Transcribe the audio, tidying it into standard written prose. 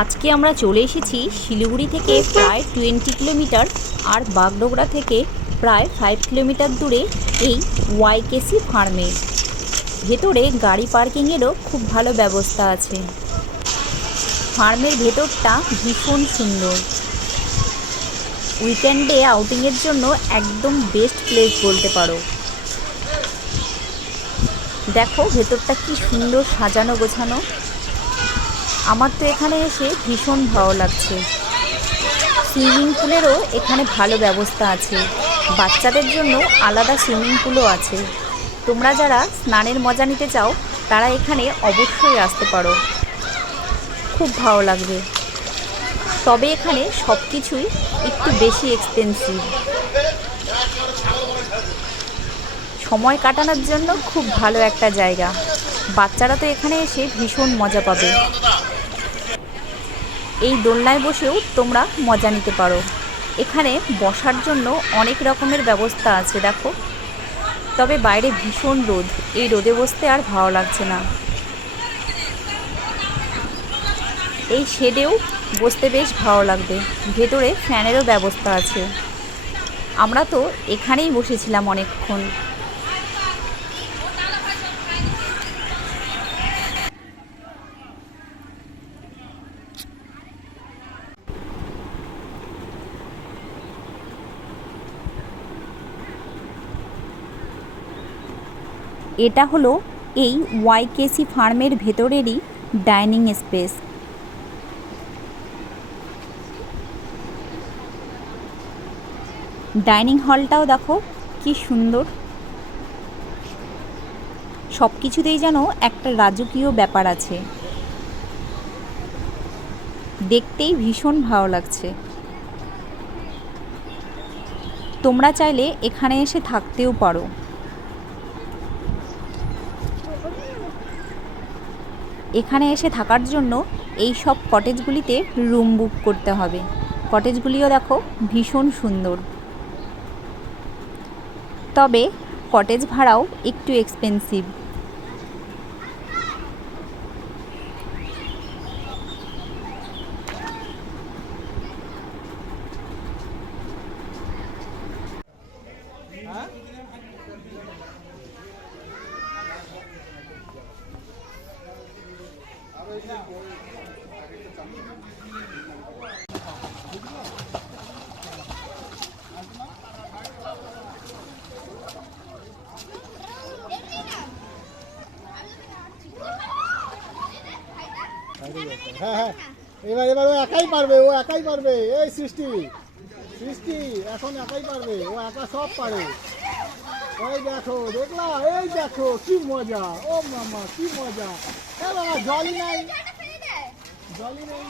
আজকে আমরা চলে এসেছি শিলিগুড়ি থেকে প্রায় 20 কিলোমিটার আর বাগডোগরা থেকে প্রায় 5 কিলোমিটার দূরে এই ওয়াইকেসি ফার্মে। ভেতরে গাড়ি পার্কিংয়েরও খুব ভালো ব্যবস্থা আছে। ফার্মের ভেতরটা ভীষণ সুন্দর। উইকেন্ডে আউটিংয়ের জন্য একদম বেস্ট প্লেস বলতে পারো। দেখো ভেতরটা কি সুন্দর সাজানো গোছানো। আমার তো এখানে এসে ভীষণ ভালো লাগছে। সুইমিং পুলেরও এখানে ভালো ব্যবস্থা আছে। বাচ্চাদের জন্য আলাদা সুইমিং পুলও আছে। তোমরা যারা স্নানের মজা নিতে চাও তারা এখানে অবশ্যই আসতে পারো, খুব ভালো লাগবে। তবে এখানে সব কিছুই একটু বেশি এক্সপেন্সিভ। সময় কাটানোর জন্য খুব ভালো একটা জায়গা। বাচ্চারা তো এখানে এসে ভীষণ মজা পাবে। এই দোলনায় বসেও তোমরা মজা নিতে পারো। এখানে বসার জন্য অনেক রকমের ব্যবস্থা আছে দেখো। তবে বাইরে ভীষণ রোদ, এই রোদে বসতে আর ভালো লাগছে না। এই শেডেও বসতে বেশ ভালো লাগবে। ভেতরে ফ্যানেরও ব্যবস্থা আছে। আমরা তো এখানেই বসেছিলাম অনেকক্ষণ। এটা হলো এই ওয়াইকেসি ফার্মের ভেতরেরই ডাইনিং স্পেস। ডাইনিং হলটাও দেখো কি সুন্দর। সব কিছুতেই যেন একটা রাজকীয় ব্যাপার আছে। দেখতেই ভীষণ ভালো লাগছে। তোমরা চাইলে এখানে এসে থাকতেও পারো। এখানে এসে থাকার জন্য এই সব কটেজগুলিতে রুম বুক করতে হবে। কটেজগুলিও দেখো ভীষণ সুন্দর। তবে কটেজ ভাড়াও একটু এক্সপেন্সিভ। হ্যাঁ হ্যাঁ, এবার ও একাই পারবে, ও একাই পারবে। এই সৃষ্টি সৃষ্টি এখন একাই পারবে, ও একা সব পারে। এই দেখো, দেখলা, এই দেখো কি মজা। ও মামা কি মজা। এ বাবা জলই নাই, জলই নেই।